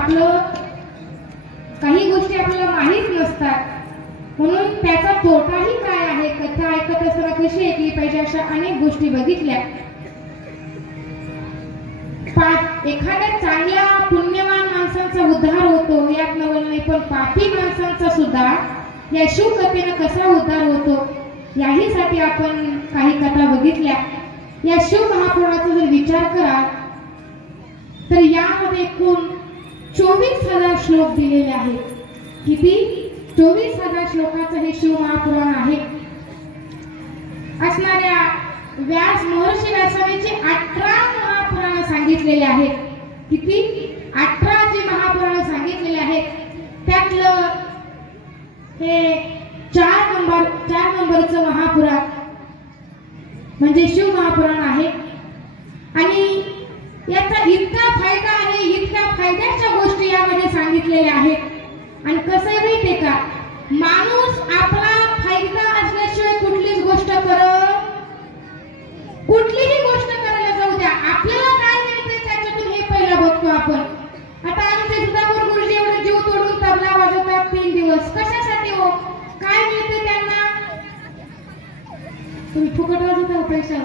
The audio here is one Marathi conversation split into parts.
आपलं काही गोष्टी आपल्याला माहीत नसतात, म्हणून त्याचा तोटाही काय आहे, कथा ऐकत असताना कशी ऐकली पाहिजे, अशा अनेक गोष्टी बघितल्या. एखाद्या चांगल्या पुण्यवान माणसांचा उद्धार होतो यात नवल नाही, पण पापी माणसांचा सुद्धा या शिवकथेनं कसा उद्धार होतो याहीसाठी आपण काही कथा बघितल्या. या शिव महापुराणाचा जर विचार करा तर यामध्ये एकूण 24,000 श्लोक दिलेले आहेत. किती? 24,000 श्लोकाचं हे शिव महापुराण आहे. असणाऱ्या महर्षी व्यासांची 18 महापुराण सांगितलेले आहेत. किती? 18 जी महापुराण सांगितलेले आहेत. त्यातलं हे 4 नंबरचं महापुराण म्हणजे शिव महापुराण आहे. आणि याचा इतका फायदा आहे, इतक्या फायद्याच्या गोष्टी यामध्ये सांगितलेल्या आहेत. आणि कसं आहे माहितीये का, माणूस आपला फायदा असल्याशिवाय कुठलीही गोष्ट करायला जाऊ द्या. आपल्याला काय मिळते त्याच्यातून हे पहिलं बघतो आपण. आता आमचे सुधाकर गुरुजी एवढे जीव तोडून तबला वाजवतात 3 दिवस, कशासाठी हो? काय मिळते त्यांना? तुम्ही फुकट वाजवता पैसा,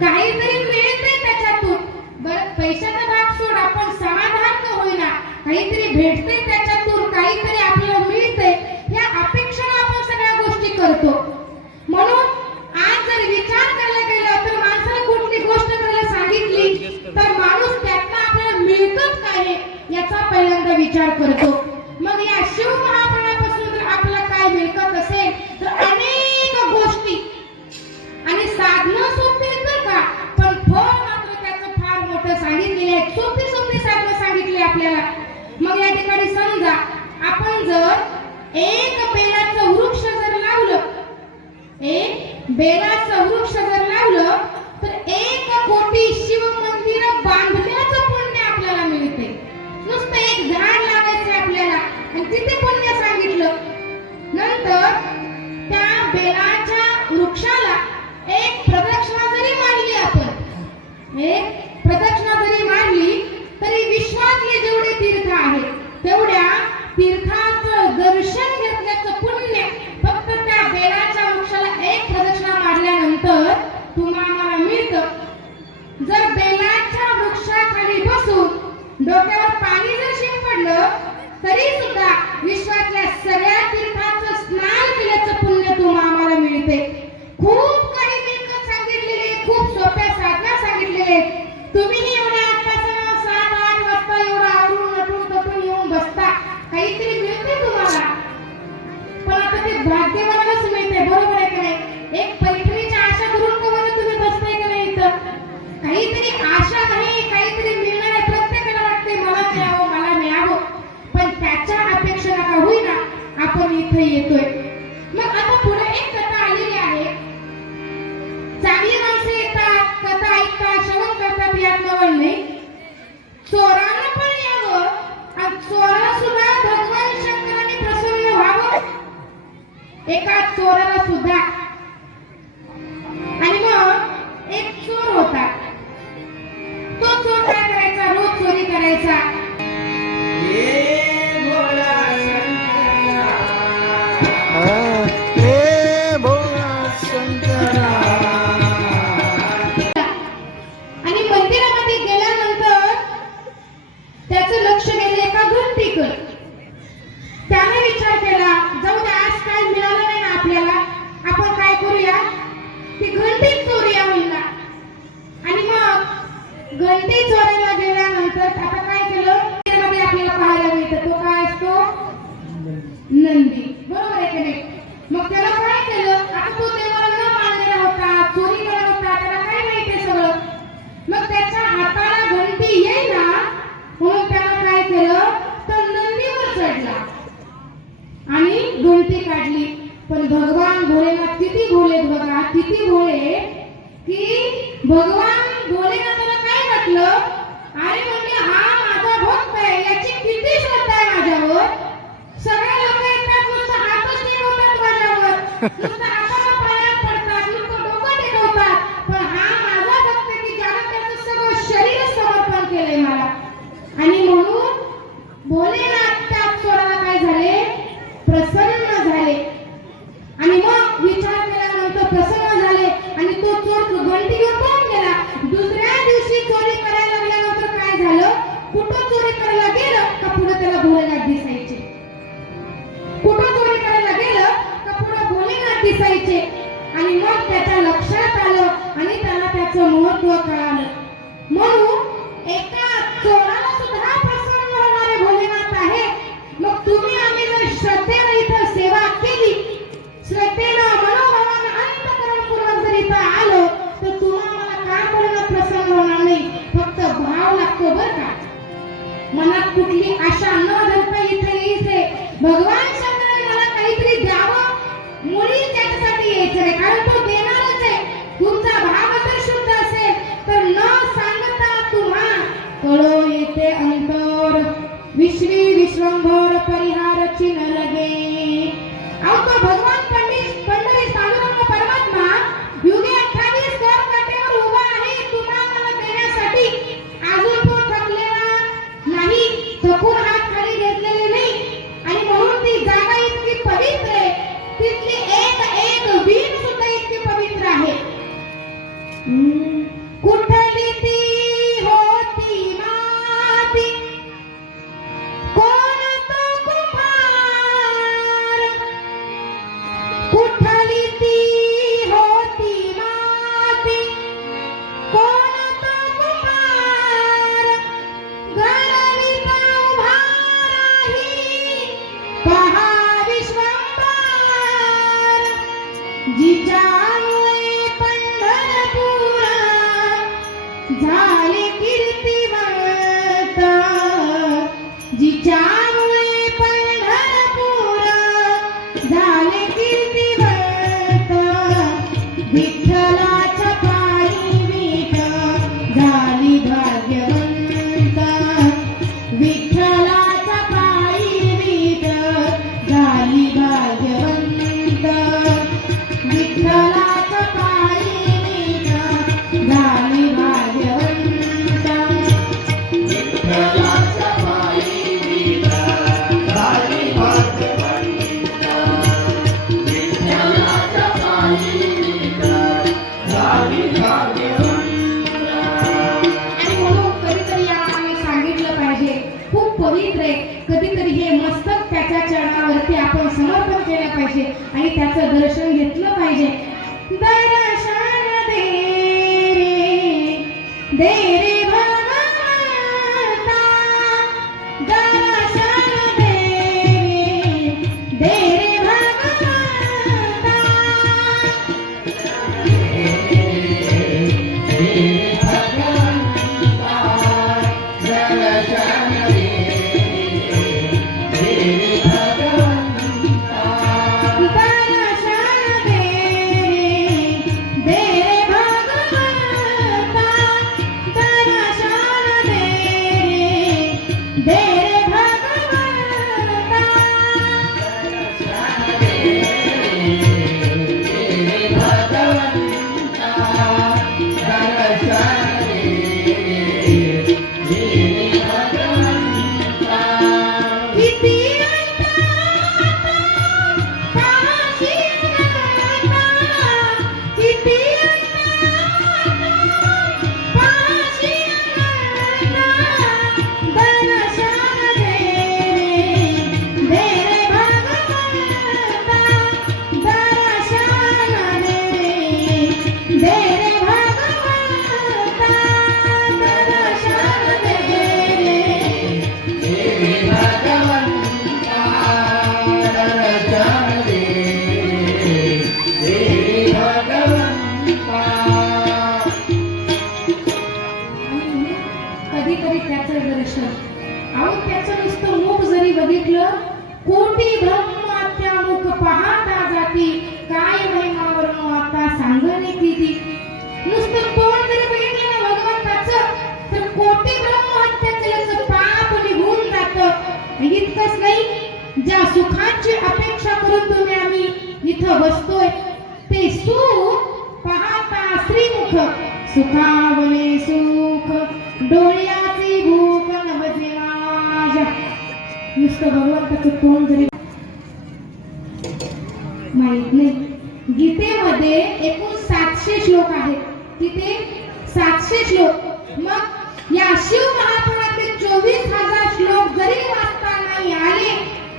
काहीतरी मिळते त्याच्यातून. बरं, पैशाचा भाग सोड, आपण समाधान का होईना काहीतरी भेटते त्याच्यातून, काहीतरी आपल्याला मिळते, या अपेक्षेने आपण सगळ्या गोष्टी करतो. म्हणून आज जर विचार करायला गेला तर माणसाला कुठली गोष्ट करायला सांगितली तर माणूस त्यातनं आपल्याला मिळतच काय याचा पहिल्यांदा विचार करतो. मग या शिव महापुराणापासून जर आपल्याला काय मिळत असेल तर अनेक गोष्टी आणि साधनं सोपी आहेत का, पण फळ मात्र त्याचं फार मोठं सांगितलेलं आहे. सोपी साधनं सांगितली आपल्याला. मग या ठिकाणी समजा आपण जर एक बेलाचं वृक्ष जर लावलं, तर 1 कोटी शिव मंदिर बांधण्याचं पुण्य आपल्याला मिळते. नुसतं एक झाड लावायचे आपल्याला आणि तिथे पुण्य सांगितलं. नंतर त्या बेलाच्या वृक्षाला एक प्रदक्षिणा जरी मारली तरी विश्वातले जेवढे तीर्थ आहेत तेवढ्या तीर्थाचं दर्शन घेतल्याचं पुण्य फक्त त्या बेलाच्या वृक्षाला एक प्रदक्षिणा मारल्यानंतर तुम्हाला मिळतं. जर बेलाच्या वृक्षाखाली बसून डोक्यावर पाणी जर शिंपडलं तरी सुद्धा विश्वातल्या सगळ्या तीर्थाचं स्नान केल्याचं पुण्य तुम्हाला मिळते. खूप काही मिळकत सांगितलेले, खूप सोप्या साधना सांगितलेले. तुम्ही एवढ्या 7-8 वाजता एवढा आवरून नटून तटून येऊन बसता, काहीतरी मिळते तुम्हाला. पण आता ते भाग्यवानालाच मिळते, बरोबर आहे का नाही? एक पैठणीची आशा करून का तुम्ही बसताय का नाही इथं? काहीतरी आशा नाही, काहीतरी मिळणार आहे. प्रत्येकाला वाटते मला मिळावं, पण त्याच्या अपेक्षा नका होईना आपण इथे येतोय. मग आता पुढे एक कथा आलेली आहे. चांगली माणसं येतात, कथा ऐकतात, श्रवण करतात, यात नवल नाही. चोरानं पण यावं आणि चोराला सुद्धा भगवान शंकरांनी प्रसन्न व्हावं. एका चोराला सुद्धा. आणि मग एक चोर होता. तो चोर काय करायचा? रोज चोरी करायचा. आणि मंदिरामध्ये गेल्यानंतर त्याचं लक्ष गेलं एका घंटीकडे. त्याने विचार केला, जाऊ दे, आज काय मिळालं नाही ना आपल्याला, आपण काय करूया, ती घंटी चोरूया म्हणला. आणि मग घंटी चोरायला गेल्यानंतर आता काय केलं, मंदिरामध्ये आपल्याला पाहायला मिळतं तो काय असतो, नंदी, बरोबर आहे की नाही? मग त्याला काय केलं, आता तो देवाला न मानलेला होता, चोरी करत होता, त्याला काय माहिती सगळं. मग त्याच्या हाताला घंटी येईना म्हणून त्याला काय केलं, तर नंदीवर चढला आणि घंटी काढली. पण भगवान भोलेनाथ किती भोले बघा, किती भोले, की भगवान भोलेनाथाला काय वाटलं, अरे म्हणजे हा माझा भक्त आहे, याची किती श्रद्धा आहे माझ्यावर. सगळे लोक येतात, नुसतं हातच टेकवतात माझ्यावर, नुसतं हाताला पायात पडतात, नुसतं डोकं टेकवतात. पण हा माझा भक्त की ज्याला त्याचं सगळं शरीर समर्पण केलंय मला. आणि म्हणून भोलेनाथ त्या चोराला काय झाले, प्रसन्न झाले. आणि मग विचार केल्यानंतर प्रसन्न झाले आणि तो चोर घंटी घेऊन पळून गेला. दुसऱ्या दिवशी चोरी करायला लागल्यानंतर काय झालं, कुठं चोरी करायला गेलं का पुढे त्याला भोलेनाथ दिसायचे. कुठं चोरी करायला गेलं का पुढे भोलेनाथ दिसायचे. आणि मग त्याच्या लक्षात आलं आणि त्याला त्याचं महत्त्व कळालं. म्हणून एका चोराला सुद्धा प्रसन्न होणारे भोलेनाथ आहे. मग तुम्ही आम्ही जर श्रद्धेने इथं सेवा केली, श्रद्धेनं मनोभावानं अंतःकरणपूर्वक जर इथं आलो तर तुम्हाला का भोलेनाथ प्रसन्न होणार नाही, फक्त भाव लागतो बरं का. मनात कुठली आशा न धरता इथे यायचे. भगवान शंकराने मला काहीतरी द्यावं, मुळी त्याच्यासाठी यायचं आहे, कारण तो देणारच आहे. तुमचा भाव जर शुद्ध असेल तर न सांगता तुम्हा कळो येते अंतर, विश्वी विश्वंभर परिहार चिन्ह लगे. अहो तो भगवान पंढरीस पांडुरंग परमात्मा युगे 28 कर काठेवर उभा आहे तुम्हाला देण्यासाठी. अजून तो थकलेला नाही, थकून हात खाली घेतलेले नाही. आणि म्हणून ती जागा इतकी पवित्र आहे, तिथली एक वीण सुद्धा इतकी पवित्र आहे. कुठली ती होती माती, कोण तो कुंभार. कुठली ती होती माती, कोण तो कुंभार. गणविता उभा राही पहा विश्वंभर, जिच्यामुळे पंढरपूर झाले कीर्तिवंत. जिच्यामुळे पंढरपूर झाले कीर्तिवंत. विठ्ठलाच्या पायी विठ झाली भाग्यवंत. विठ्ठलाच्या पायी विठ झाली भाग्यवंत. विठ्ठलाच्या पायी विठ झाली भाग्यवंत. विठ्ठलाच्या पायी विठ झाली भाग्यवंत. विठ्ठलाच्या पायी विठ झाली भाग्यवंत. आणि म्हणून कधीतरी आपण सांगितलं पाहिजे, खूप पवित्र आहे. कधीतरी हे मस्तक त्याच्या चरणावरती आपण समर्पण केलं पाहिजे आणि त्याचं दर्शन घेतलं पाहिजे. दर्शन दे रे भगवंता, दर्शन दे रे भगवंता. कधीतरी त्याचं दर्शन, अहो त्याचं नुसतं मुख जरी बघितलं, कोटी ब्रह्मात्यामुख पाहता जाती, काय महिमा वर्ण आता सांगणे किती. नुसतं तोंड जरी बघितलं ना भगवंताचं, तर कोटी ब्रह्महत्याचं पाप निघून जातं. इतकंच नाही, ज्या सुखाची अपेक्षा करून तुम्ही आम्ही इथं बसतोय, ते सुख पाहता श्रीमुख, सुखावले सुख डोळ्याची भूक नवजे नुसतं भगवंताचं तोंड जरी माहित नाही. गीतेमध्ये एकूण 700 श्लोक आहेत. तिथे 700 श्लोक. मग या शिव महापुराणातले 24,000 श्लोक जरी वाचता नाही आले,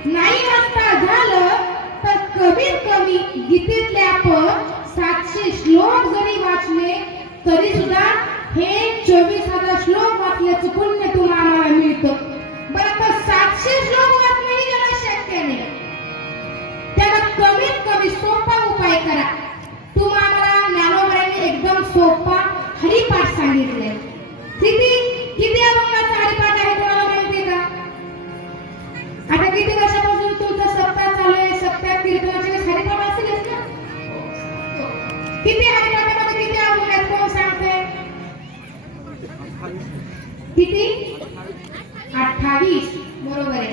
नाही वाचता झालं, तर कमीत कमी गीतेतले आपण 700 श्लोक जरी वाचले तरी सुद्धा हे 24,000 श्लोक वाचल्याचं पुण्य तुम्हाला आम्हाला मिळतं. बरं, तर 700 श्लोक वाचणंही ज्याला शक्य नाही, त्याला कमीत कमी सोपा उपाय करा. तुम्हाला ज्ञानोबांनी एकदम सोपा हरिपाठ सांगितले. किती अभंगाचा हरिपाठ आहे तुम्हाला माहिती का? आता किती वर्षापासून तुमचा सप्ताह चालू आहे? सप्ताह कीर्तनाचे हरिपाठ असेलच ना? किती हरिपाठामध्ये किती अभंग आहेत कोण सांगते? किती? 28. बरोबर आहे.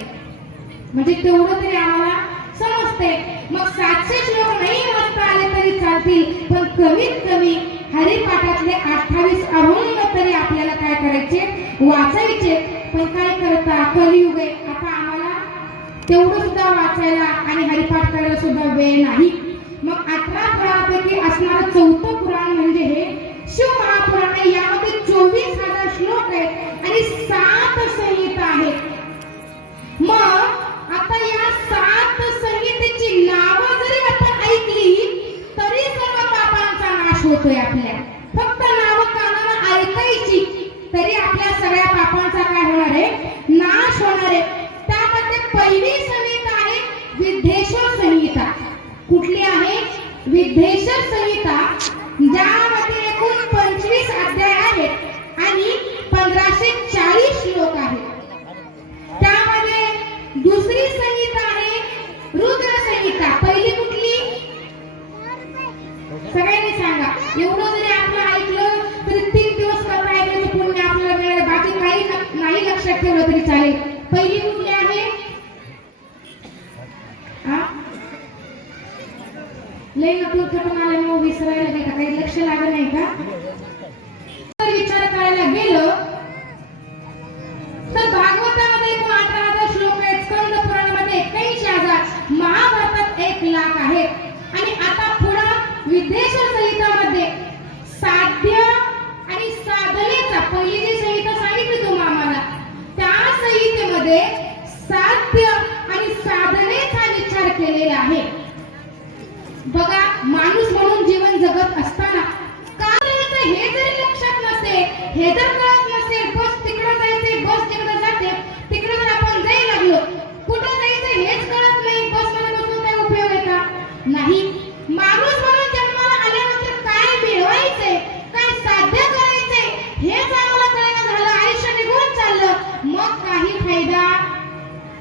म्हणजे तेवढं तरी आम्हाला समजते. मग 700 श्लोक नाही वाचता आले तरी चालतील, पण कमीत कमी हरिपाठातले 28 अभंग तरी आपल्याला काय करायचे? वाचायचे. पण काय करता, कलियुग आहे. आता आम्हाला तेवढं सुद्धा वाचायला आणि हरिपाठ करायला सुद्धा वेळ नाही. मग 18 पुराणापैकी असणारं 4थं पुराण म्हणजे हे शिव महापुराण आहे. यामध्ये 24,000 श्लोक आहेत आणि 7 संहिता आहेत. मग आता या 7 संहितेची नावं जरी आपण ऐकली तरी सर्व पापांचा नाश होतोय आपल्या. फक्त नावं कानानं ऐकायची तरी आपल्या सगळ्या पापांचा काय होणार आहे? नाश होणार आहे. त्यामध्ये पहिली संहिता आहे विद्धेश्वर संहिता. कुठली आहे? विद्धेश्वर संहिता, ज्यामध्ये एकूण 25 अध्याय आहेत आणि 1540 श्लोक आहेत. त्यामध्ये दुसरी संहिता आहे रुद्र संहिता. पहिली कुठली? सगळ्यांनी सांगा. एवढं जरी आपलं ऐकलं तरी 3 दिवस कथा ऐकायचं पुण्य आपल्याला मिळेल. बाकी काही नाही लक्षात ठेवलं तरी चालेल. पहिली कुठली आहे? लय नटून थटून आल्यामुळे विसरायला नाही का? काही लक्ष लागत नाही का? तर विचार करायला गेलं तर भागवतामध्ये एकूण 18,000 श्लोक आहेत. स्कंद पुराणामध्ये 81,000, महाभारतात 1,00,000 आहेत. आणि आता पुढं विद्धेश्वर संहितामध्ये साध्य आणि साधनेचा, पहिली जी संहिता सांगितली तुम्हाला आम्हाला, त्या संहितेमध्ये साध्य आणि साधनेचा विचार केलेला आहे. बघा, माणूस म्हणून जीवन जगत असताना काय करायचं हे जरी लक्षात नसेल, हे जर कळत नसेल, बस तिकडे जायचंय, बस तिकडे जाते, तिकडे जर आपण जायला लागलो, कुठं जायचं हेच कळत नाही, बस मध्ये बसून काय उपयोग आहे का? नाही. माणूस म्हणून जन्माला आल्यानंतर काय मिळवायचंय, काय साध्य करायचंय हेच आम्हाला कळणं झालं, आयुष्य निघून चाललं, मग काही फायदा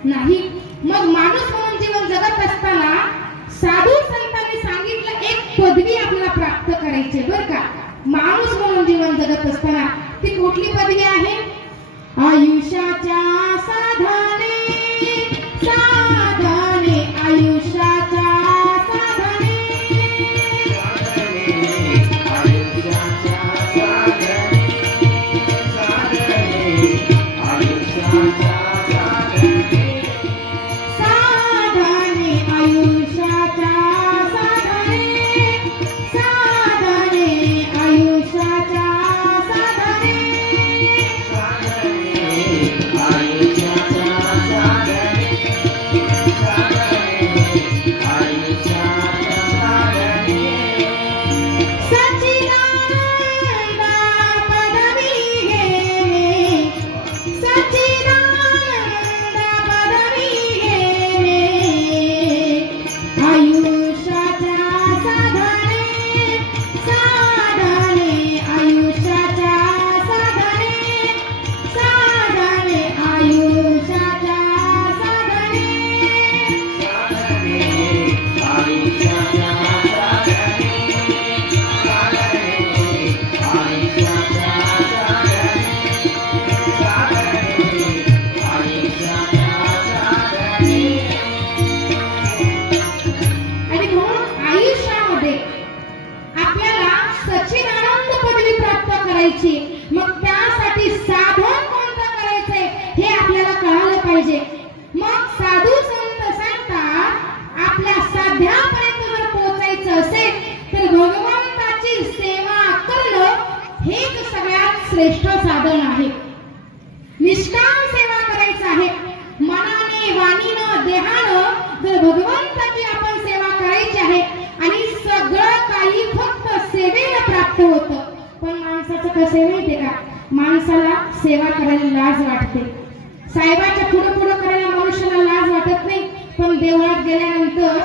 नाही. मग माणूस म्हणून जीवन जगत असताना साधू संतांनी सांगितलं एक पदवी आपल्याला प्राप्त करायची बरं का. माणूस म्हणून जीवन जगत असताना ती कुठली पदवी आहे? आयुष्याच्या साधने, साधने, आयुष्याच्या साधने, साधने, आयुष्याच्या श्रेष्ठ साधन आहे. निष्काम सेवा करायचं आहे. मनाने, वाणीनं, देहानं जर भगवंताची आपण सेवा करायची आहे आणि सगळं काही फक्त सेवेला प्राप्त होतं. पण माणसाचं कसं आहे माहितीये का? माणसाला सेवा करायला लाज वाटते. साहेबाच्या पुढं पुढं करायला मनुष्याला लाज वाटत नाही, पण देवळात गेल्यानंतर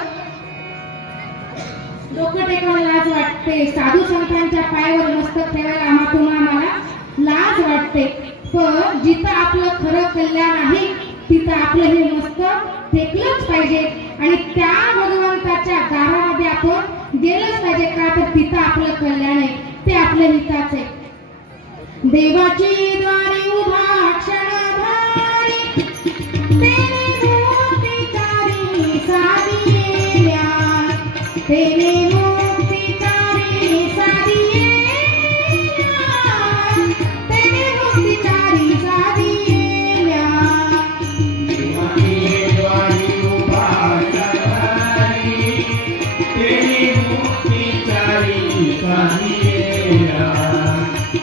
डोकं टेकायला लाज वाटते. साधू संतांच्या पायावर मस्तक ठेवायला आम्हाला लाज वाटते. पण जिथं आपलं खरं कल्याण आहे तिथं आपलं हे मस्तक टेकलंच पाहिजे आणि त्या भगवंताच्या दारामध्ये आपण गेलंच पाहिजे. का तर तिथं आपलं कल्याण आहे, ते आपल्या हिताच आहे. देवाची द्वारी उभा क्षणभारी तेने मोती तारी साधिल्या, तेने मोती तारी साधिल्या, तेने मोती तारी साधिल्या. देवाची द्वारी उभा क्षणभारी तेने मोती तारी साधिल्या,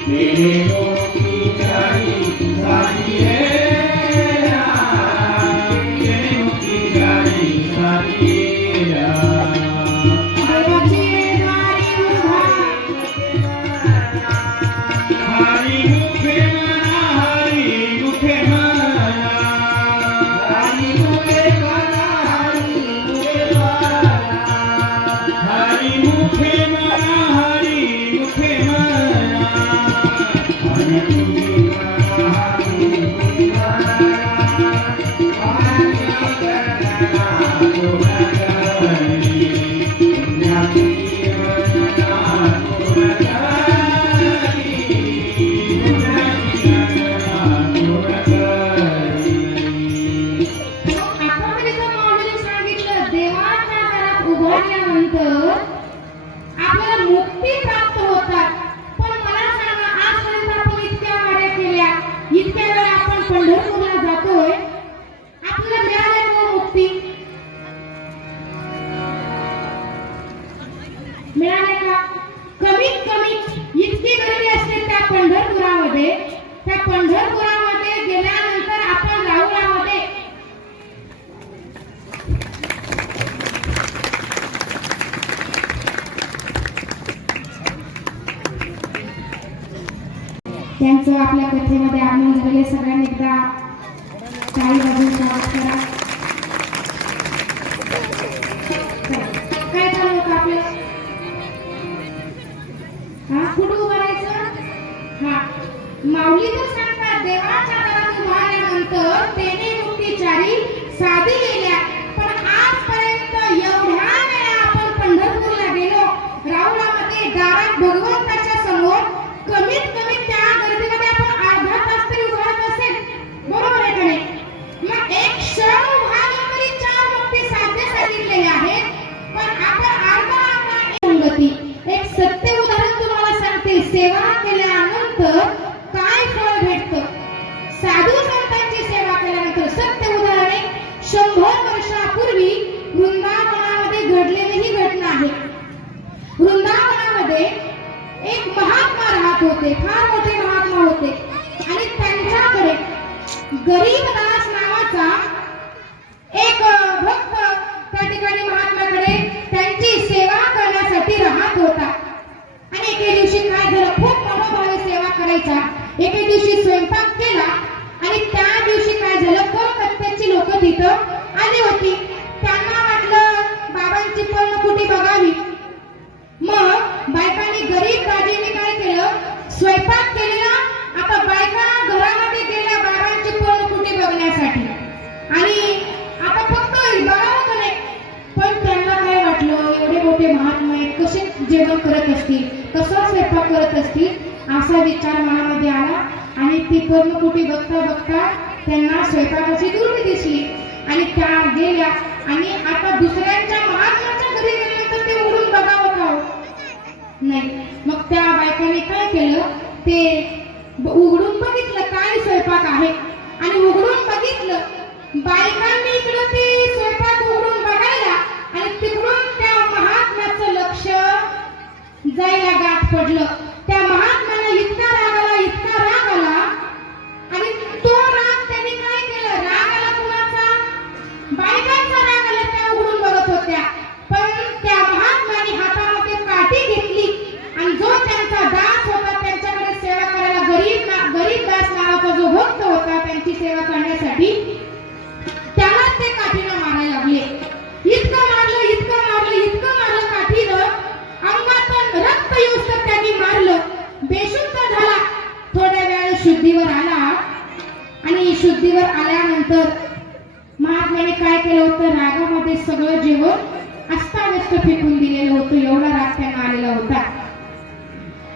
तेने मोती तारी साधिल्या, तेने मोती तारी साधिल्या. देवाची द्वारी उभा हरी मुखे मना, हरी मुखे मना, हरी मुखे मना, हरी मुखे मना, हरी मुखे मना, हरी मुखे मना, हरी मुखे मना, हरी मुखे मना, हरी उभारल्यानंतर आपल्याला मुक्ती प्राप्त होतात. पण मला सांगा, आजपर्यंत आपण इतक्या वाड्या केल्या, इतक्या वेळा आपण पंढरपूरला जातोय, आपल्याला मिळाले का मुक्ती? मिळाले का? कमीत कमी इतकी गर्दी असते त्या पंढरपुरामध्ये. त्या पंढरपुरामध्ये गेल्यानंतर आपण राहुळामध्ये त्यांचं आपल्या कथेमध्ये आगमन झालेले. सगळ्यांनी एकदा टाळी वाजवून स्वागत करा. काय चालू होतं आपलं? कुठं उभं राहायचं? माऊली तर सांगतात, देवाच्या दारात उभारल्यानंतर तेने मुक्तीचारी साधिलेल्या. पण आजपर्यंत एवढ्या वेळा आपण पंढरपूरला गेलो, राहुळामध्ये दारात भगवंताच्या समोर कमीत कमी त्या गर्दीमध्ये आपण अर्धा तास तरी उभा राहत असेल. बरोबर आहे का नाही? मग एक क्षण उभा राहिला तरी 4 मुक्ती साध्य सांगितलेल्या आहेत. पण आपण अर्धा संगती. एक सत्य उदाहरण तुम्हाला सांगते. सेवा केल्यानंतर काय फळ भेटतं? साधू संतांची सेवा केल्यानंतर सत्य उदाहरण आहे. 100 वर्षापूर्वी वृंदावनामध्ये घडलेली ही घटना आहे. वृंदावनामध्ये एक महात्मा राहत होते. फार मोठे महात्मा होते आणि त्यांच्याकडे गरीबदास नावाचा एक भक्त त्या ठिकाणी महात्म्याकडे त्यांची सेवा करण्यासाठी राहत होता. आणि एके दिवशी काय झालं, खूप मनोभावे सेवा करायचा. एके दिवशी स्वयंपाक केला आणि त्या दिवशी काय झालं, कलकत्त्याची लोक तिथं आली होती. त्यांना वाटलं बाबांची पर्णकुटी बघावी. मग बायकांनी, गरीब राजेने काय केलं, स्वयंपाक केलेला. आता बायका घरामध्ये गेल्या बाबांची पर्णकुटी बघण्यासाठी आणि आता फक्त बघावं का नाही. पण त्यांना काय वाटलं, एवढे मोठे महात्मा आहेत, कसे जेवण करत असतील, कसा स्वयंपाक करत असतील, असा विचार मनामध्ये आला. आणि ती पर्णकुटी बघता बघता त्यांना स्वयंपाकाची दुर्बी दिसली आणि त्या गेल्या. आणि आता दुसऱ्यांच्या महात्म्याच्या घरी गेल्यानंतर ते उघडून बघावं का नाही. मग त्या बायकांनी काय केलं, ते उघडून बघितलं काय स्वयंपाक आहे. आणि उघडून बघितलं, बायकांनी इकडं ते स्वयंपाक उघडून बघायला आणि तिकडून त्या महात्म्याचं लक्ष जायला गाठ पडलं. त्या महात्म्याला इतका राग आला, इतका सेवा करण्यासाठी त्याला ते काठीनं मारायला लागले. इतकं मारलं काठीनं, अंगातून रक्त येऊस तर त्यांनी मारलं. बेशुद्ध झाला. थोड्या वेळ शुद्धीवर आला आणि शुद्धीवर आल्यानंतर महात्म्याने काय केलं होतं, रागामध्ये सगळं जेवण अस्ताव्यस्त फेकून दिलेलं होतं. एवढा राग त्यांना आलेला होता.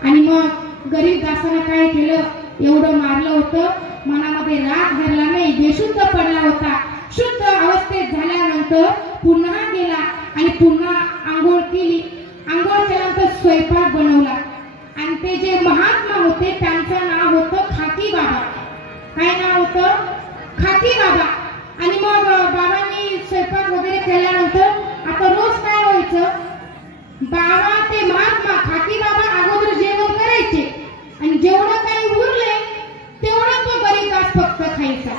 आणि मग गरीब दासानं काय केलं, एवढं मारलं होतं, मनामध्ये राग धरला नाही, बेशुद्ध पडला होता. शुद्ध अवस्थेत झाल्यानंतर पुन्हा गेला आणि पुन्हा आंघोळ केली. आंघोळ केल्यानंतर स्वयंपाक बनवला आणि ते जे महात्मा होते त्यांचं नाव होतं खाकी बाबा. काय नाव होतं? खाकी बाबा. आणि मग बाबांनी स्वयंपाक वगैरे केल्यानंतर आता रोज काय व्हायचं, बाबा ते महात्मा खाकी बाबा अगोदर जेवण करायचे आणि जेवढं काही उरले तेवढं तो गरीब दास फक्त खायचा.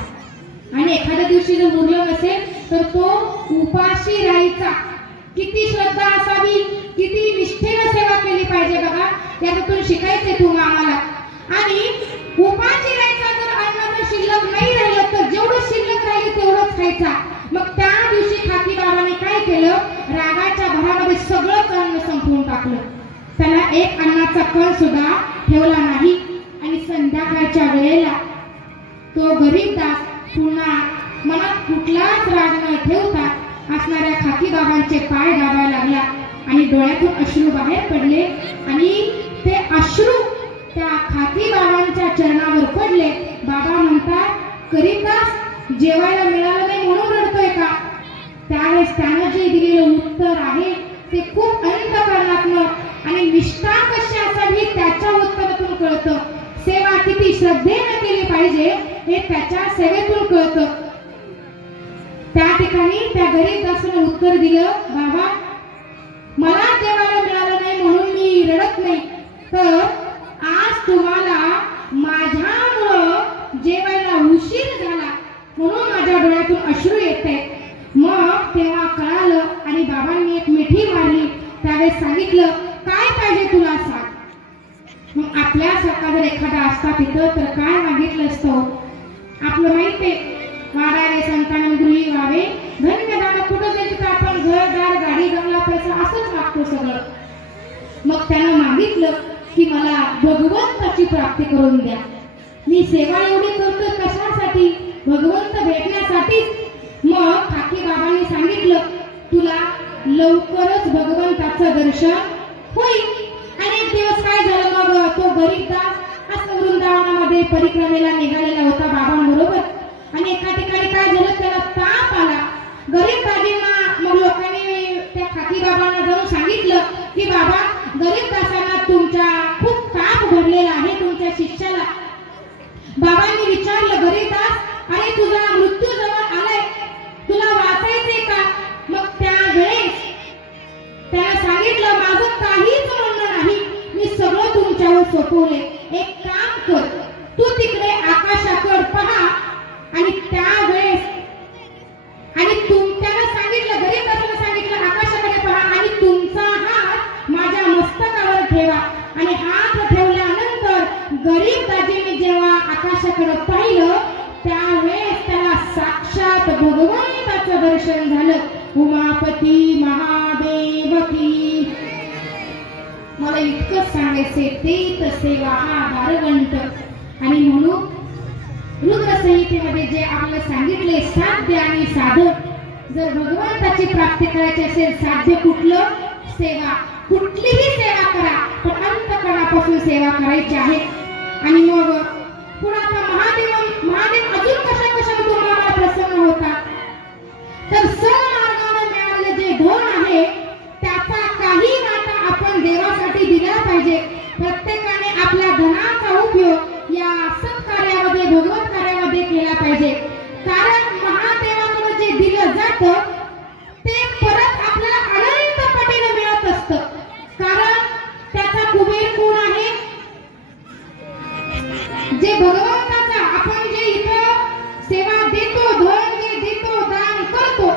आणि एखाद्या दिवशी जर उरलं नसेल तर तो उपाशी राहायचा. किती श्रद्धा असावी, किती निष्ठेनं सेवा केली पाहिजे बघा, यातून शिकायचे तुम्ही आम्हाला. आणि उपाशी राहायचा, जर अन्न जर शिल्लक नाही राहिलं तर जेवढं शिल्लक राहिलं तेवढंच खायचा. मग त्या दिवशी खाकी बाबाने काय केलं, रागाच्या भरामध्ये सगळंच अन्न संपवून टाकलं. त्याला एक अन्नाचा कण सुद्धा ठेवला नाही. आणि संध्याकाळच्या वेळेला तो गरीब दास पुन्हा मनात कुठलाच राग न ठेवता असणाऱ्या खाकी बाबांचे पाय दाबायला लागला आणि डोळ्यातून अश्रू बाहेर पडले आणि ते अश्रू त्या खाकी बाबांच्या चरणावर पडले. बाबा म्हणतात, गरीबदास जेवायला मिळालं नाही म्हणून रडतोय का? त्यावेळेस त्यानं जे दिलेलं उत्तर आहे ते खूप अंतःकरणातलं आणि निष्ठा कशी असावी त्याच्या उत्तरातून कळतं. सेवा किती श्रद्धेने केली पाहिजे हे त्याच्या सेवेतून कळतं. त्या ठिकाणी त्या गरीब दासानं उत्तर दिलं, बाबा मला जेवायला मिळालं नाही म्हणून मी रडत नाही, तर आज तुम्हाला माझ्यामुळं जेवायला उशीर झाला म्हणून माझ्या डोळ्यातून अश्रू येते. मग तेव्हा कळालं आणि बाबांनी एक मिठी मारली. त्यावेळेस सांगितलं, काय पाहिजे तुला सांग. मग आपल्यासारखा जर एखादा असता तिथं तर काय मागितलं असतं? आपलं माहिती आहे, वाढावे संतान गृही व्हावे धन्य दान. कुठं जायचं तर आपण घरदार गाडी बंगला पैसा असंच मागतो सगळं. मग त्यानं मागितलं की मला भगवंताची प्राप्ती करून द्या. मी सेवा एवढी करतो कशासाठी? भगवंत भेटण्यासाठीच. मग खाकी बाबांनी सांगितलं, तुला लवकरच भगवंताचं दर्शन होईल. आणि एक दिवस काय झालं, मग तो गरीब दास असं वृंदावनामध्ये परिक्रमेला निघालेला होता बाबांबरोबर. आणि एका ठिकाणी काय झालं, त्याला ताप आला. गरीब दाजींना मग लोकांनी त्या खाकी बाबांना जाऊन सांगितलं की बाबा, गरीब दासांना तुमच्या खूप ताप भरलेला आहे तुमच्या शिष्याला. बाबांनी विचारलं, गरीब दास, अरे तुझा मृत्यू जवळ आलाय, तुला वाचायचे का? मग त्यावेळेस त्याला सांगितलं, माझं काहीच म्हणणं नाही, मी सगळं तुमच्यावर सोपवले. एक काम कर, तू तिकडे आकाशाकडे पहा. आणि त्यावेळेस आणि त्याला सांगितलं, गरीब दासाला सांगितलं, आकाशाकडे पहा आणि तुमचा हात माझ्या मस्तकावर ठेवा. आणि हात ठेवल्यानंतर गरीब दाजीने जेव्हा आकाशाकडे पाहिलं त्यावेळेस त्याला साक्षात भगवंताचं दर्शन झालं. उमापती महादेव की. मला इतकंच सांगायचे, ते सेवा हा दारवंत. आणि म्हणून रुद्रसंहितेमध्ये जे आपल्याला सांगितले साध्य आणि साधक, जर भगवंताची प्राप्ती करायची असेल, साध्य कुठलं? सेवा. कुठलीही सेवा करा पण अंतःकरणापासून सेवा करायची आहे. आणि मग पुढे आता महादेव अजून कशा तुम्हाला प्रसन्न होता, तर सन्मार्गाने मिळालेले जे धन आहे त्याचा काही वाटा आपण देवासाठी दिला पाहिजे. प्रत्येकाने आपल्या धनाचा उपयोग या सत्कार्यामध्ये, भगवत कार्यामध्ये केला पाहिजे. कारण महादेवाकडे जे दिलं जातं ते परत आपल्याला अनंत पटीने मिळत असतं. कारण त्याचा कुबेर कोण आहे? जे भगवंताचा. आपण जे इथं सेवा देतो, धन जे देतो, दान करतो,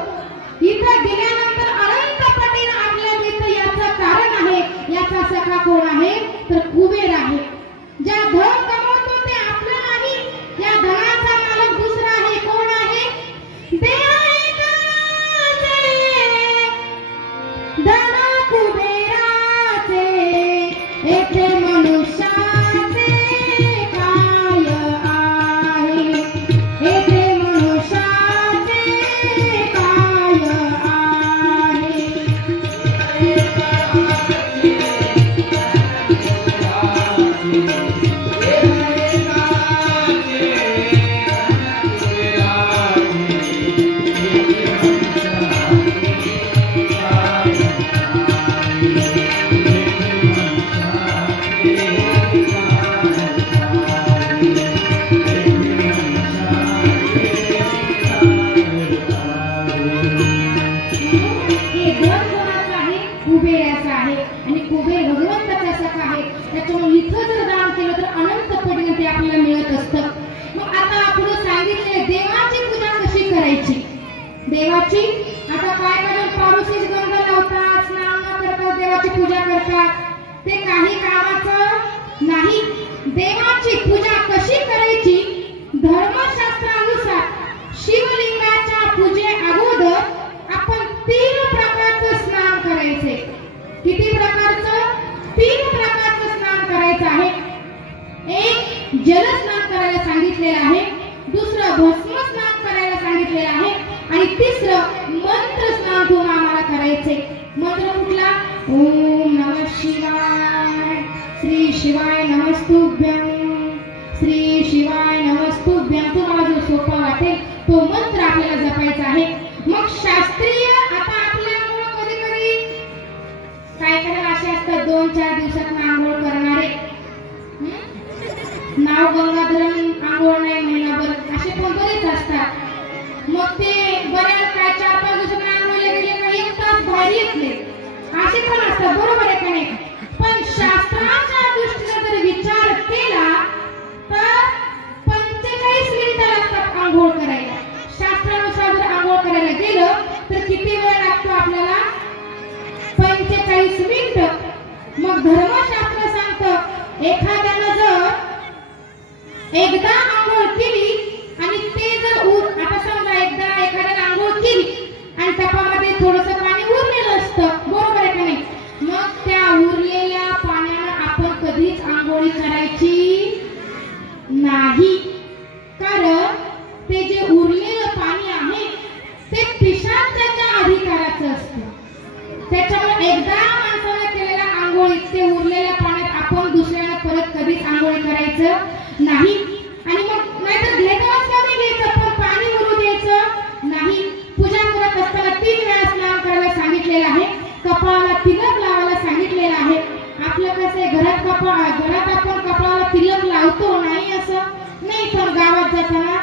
इथं दिल्यानंतर अनंत पटीने आपल्याला मिळतं. याचं कारण आहे, याचा सखा कोण आहे? तर कुबेर आहे. ज्या धन कमवतो ते आपलं नाही, या धनाचा मालक दुसरा असतं. मग आता आपण सांगितले देवाची पूजा कशी करायची. देवाची आता काय करून पारुशीच गंगा लावतात, स्नान करतात, देवाची पूजा करतात, ते काही कामाचं नाही. देवाची पूजा कशी करायची. धर्मशास्त्रानुसार शिवलिंगाच्या पूजे अगोदर आपण 3 प्रकारचं स्नान करायचे. किती प्रकारचं. 3 प्रकारचं स्नान करायचं आहे. एक जल स्नान करायला सांगितलेलं आहे, दुसरं भस्म स्नान करायला सांगितलेलं आहे आणि तिसरं मंत्र स्नान तुम्हाला आम्हाला करायचे. मंत्र कुठला. ओम नमः शिवाय, श्री शिवाय नमस्तुभ्यं, श्री शिवाय नमस्तुभ्यं. तुम्हाला जो सोपा वाटेल तो मंत्र आपल्याला जपायचा आहे. मग शास्त्रीय आता आपल्यामुळे कधी कधी काय करायला असे असतात 2-4 दिवसात आंघोळ करणारे. नाव गंगाधरण आंघोळ नाही महिनाभर असे पण बरेच असतात. मग ते बऱ्याच काय 4-5 दिवसात आंघोळीला गेले का 1 तास बाहेर येत नाही असे पण असतात. बरोबर आहे का नाही. पण शास्त्राच्या दृष्टीने जर विचार केला तर 45 मिनिटं लागतात आंघोळ करायला. शास्त्रानुसार जर आंघोळ करायला गेलं तर किती वेळ लागतो आपल्याला. 45 मिनिटं. मग धर्मशास्त्र सांगतं एखाद्यानं जर एकदा आंघोळ केली आणि ते जर आता समजा एकदा एखाद्याने आंघोळ केली आणि टपामध्ये थोडंसं पाणी उरलेलं असतं. बरोबर आहे का नाही. मग त्या उरलेल्या पाण्यानं आपण कधीच आंघोळी करायची नाही. कारण ते जे उरलेलं पाणी आहे ते पिशाचाच्या अधिकाराचं असतं. त्याच्यामुळे एकदा माणसाने केलेल्या आंघोळीत ते उरलेल्या पाण्यात आपण दुसऱ्याला परत कधीच आंघोळी करायचं नाही. आणि मग नाहीतर घेताच कमी घ्यायचं पण पाणी उरू द्यायचं नाही. पूजा करत असताना 3 वेळा स्नान करायला सांगितलेलं आहे. कपाळाला तिलक लावायला सांगितलेलं आहे. आपलं कसं आहे घरात आपण कपाळाला तिलक लावतो नाही असं नाही, पण गावात जाताना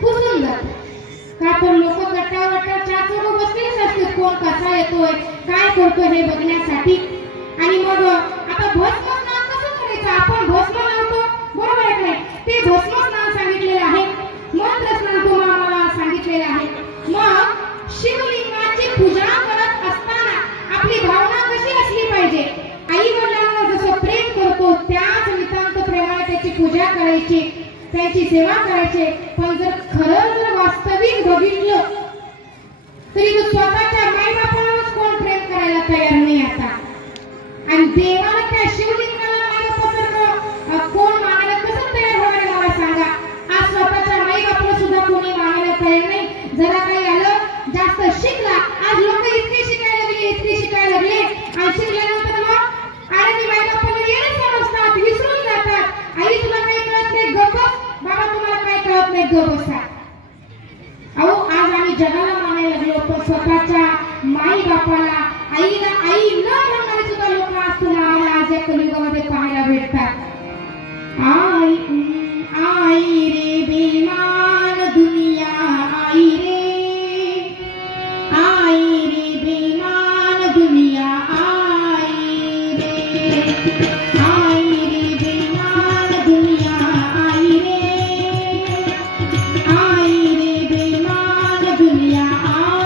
पुसून जातो का. पण लोक गटावर चाचून बसलेच असतात कोण कसा येतोय काय करतोय हे बघण्यासाठी. आणि मग आता भस्म स्नान कसं करायचं. आपण भस्म लावतो. बरोबर आहे का नाही. ते भस्म स्नान सांगितलेलं आहे. मंत्र स्नान तुम्हाला सांगितलेलं आहे. मग शिवलिंगाची पूजा करत असताना आपली भावना कशी असली पाहिजे. आई वडिलांना जसं प्रेम करतो त्याच नितांत प्रेमाने त्याची पूजा करायची, त्याची सेवा करायची. पण जर खरं जर वास्तविक बघितलं तरी तो स्वतःच्या माईबापालाच कोण प्रेम करायला तयार नाही आता. आणि देवाला त्या शिवलिंगाला माईबापासारखं कोण मानायला कसं तयार होणार मला सांगा. आज स्वतःच्या माईबापाला सुद्धा कोणी मानायला तयार नाही. जरा काही आलं जास्त शिकला. आज लोक इतके शिकायला लागले आणि शिकल्यानंतर मग अरे मी माईबापाला येणं समजतात, विसरून जातात. आई तुला काही कळत नाही गप्प बस, बाबा तुम्हाला काही कळत नाही गप्प बसा. अहो आज आम्ही जगाला मानायला लागलो पण स्वतःच्या माई बापाला आईला आई न म्हणणारे सुद्धा लोक आज तुम्हाला आज या कलियुगामध्ये पाहायला भेटतात. आई आई रे बेईमान दुनिया आई रे, आई रे बेईमान दुनिया आई रे, आई रे बेईमान दुनिया आई रे, आई रे बेईमान दुनिया आई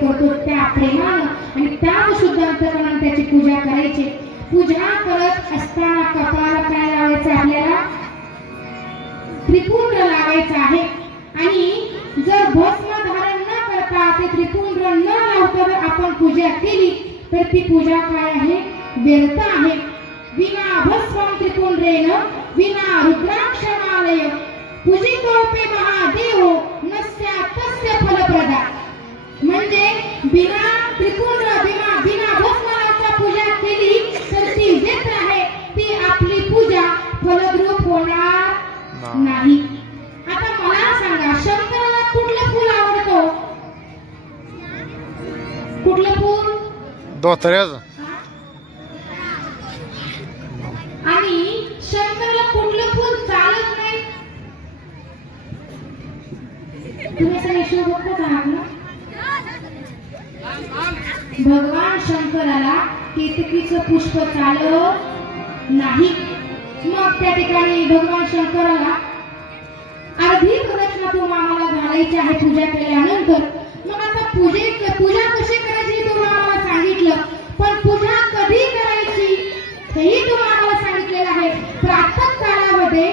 करतो त्या प्रेमानं आणि त्याच शुद्ध अंतकरणाने त्याची पूजा करायची. पूजा करत असताना कपाळाला काय लावायचं आपल्याला. त्रिपुंड लावायचं आहे. आणि जर भस्म धारण न करता ते त्रिपुंड न लावता जर आपण पूजा केली तर ती पूजा काय आहे व्यर्थ आहे. विना भस्मं त्रिपुंड्रेण विना रुद्राक्षमालय पूजितोपि महादेव नस्या तस्य फलप्रदा. म्हणजे बिना त्रिपुंड बिना भस्म लावता पूजा केली तर ती व्यर्थ आहे. ती आपली पूजा फलद्रूप होणार नाही. आता मला सांगा शंकराला कुठलं फूल आवडतं. कुठलं कुठलं फूल? धोत्र्याचं. आणि शंकराला कुठलं फूल चालत नाही? तुम्ही सगळे शिवभक्त आहात ना? भगवान शंकराला केतकीचं पुष्प चालत नाही. मग त्या ठिकाणी भगवान शंकराला अर्धी प्रदक्षिणा तुम्ही आम्हाला घालायची आहे पूजा केल्यानंतर. मग आता पूजा कशी करायची तुम्ही आम्हाला सांगितलं, पण पूजा कधी करायची हेही तुम्ही आम्हाला सांगितलेलं आहे. प्रातः काळामध्ये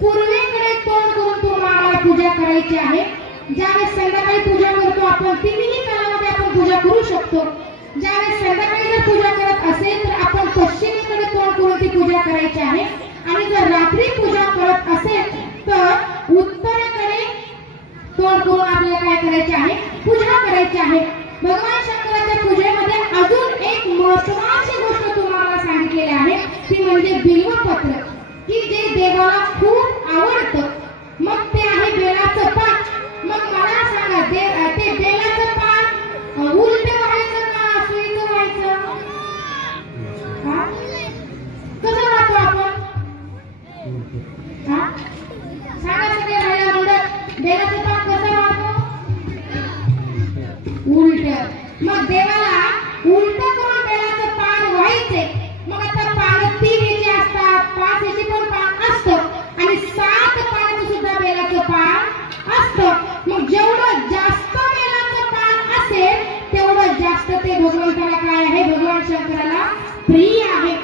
पूर्वेकडे तोंड करून तुम्ही आम्हाला पूजा करायची आहे. ज्यावेळेस संध्याकाळी पूजा करतो आपण, तिन्ही काळामध्ये आपण पूजा करू शकतो. ज्यावेळेस संध्याकाळी जर पूजा करत असेल तर आपण पश्चिमेकडे तोंड करून ती पूजा करायची आहे. आणि जर रात्री पूजा करत असेल तर उत्तरेकडे तोंड करून आपल्याला काय करायचे आहे? पूजा करायची आहे. भगवान शंकराच्या पूजेमध्ये अजून एक महत्त्वाची गोष्ट तुम्हाला सांगितलेली आहे, ती म्हणजे बिल्वपत्र, की जे देवाला खूप आवडतं. मग ते आहे बेलाचं पान. मग मला सांगा, ते बेलाचं पान उलट व्हायचं का सुईचं व्हायचं? हा? कसं वाहतो आपण? हा? सांगा सगळे राहिला मंडळ, बेलाचं पान कसं वाहतो? उलट. मग देवाला उलट करून बेलाचं पान व्हायचे. मग आता पान 3 याची असतात, 5 याची पण पान असतं आणि 7 पानाचं सुद्धा बेलाचं पान असतं. मग जेवढं जास्त बेलाचं पान असेल तेवढं जास्त ते भगवंताला काय आहे? भगवान शंकराला प्रिय आहे.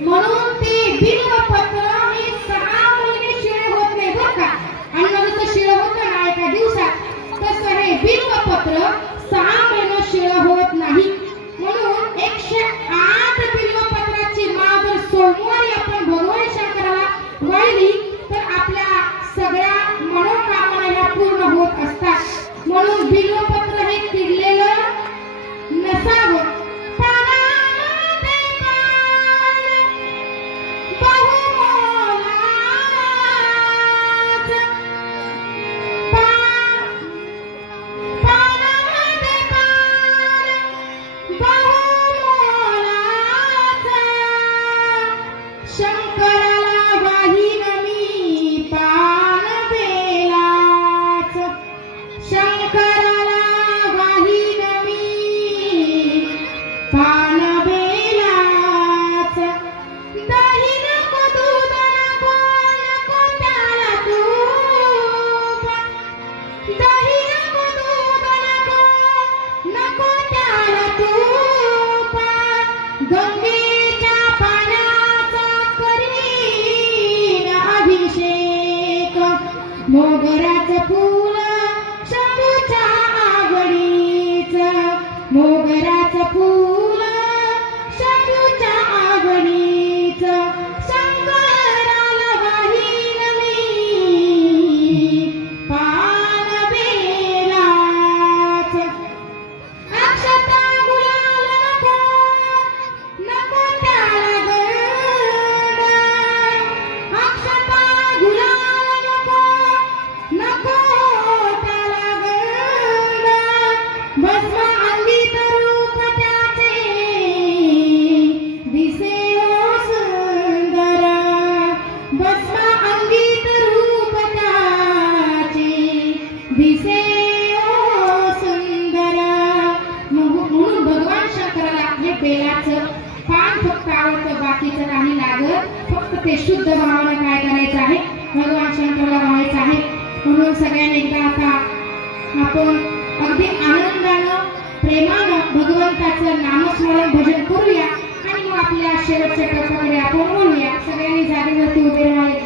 म्हणून ते बिल्वपत्र हे 6 महिने शिळे होत नाही बरं का. अन्न जसं शिळं होतं ना एका दिवसात, तसं हे बिल्वपत्र 6 महिने शिळं होत नाही. म्हणून 108 बिल्वपत्राची माळ जर सोमवारी आपण भगवान शंकराला वाहिली तर आपल्या सगळ्या मनोकामना ह्या पूर्ण होत असतात. म्हणून बिल्वपत्र हे किडलेलं नसावं. पानामध्ये पान बहुमोलाचं, पानामध्ये पान बहुमोलाचं, शंकराला वाहीन मी पान बेलाचं. शंकराला वाहीन मी पान बेलाचं. दही नको, दूध नको, नको त्याला तूप. दही नको, दूध नको, नको त्याला तूप. गंगेच्या पाण्याचा करीन अभिषेक. मोगऱ्याचं फूल शंभूच्या आवडीचं. मोगऱ्याचं फूल शंभूच्या आवडीचं. शंकराला वाहीन मी पान बेलाचं. अक्षता गुलाल नको, नको त्याला गंध. अक्षता गुलाल नको, नको त्याला गंध. भस्म अंगीत रूप त्याचे दिसे ओ सुंदर. भस्म अंगीत रूप त्याचे दिसे ओ सुंदर. म्हणून भगवान शंकराला हे बेलाचं पान फक्त आवडतं, बाकीचं काही लागत. फक्त ते शुद्ध भावानं काय करायचं आहे? भगवान शंकराला व्हायचं आहे. म्हणून सगळ्यांनी एकदा आता आपण अगदी आनंदानं प्रेमानं भगवंताचं नामस्मरण भजन करूया आणि मग आपल्या शेवटच्या टप्प्याकडे आपण बोलूया. सगळ्यांनी जागेवरती उभे राहा.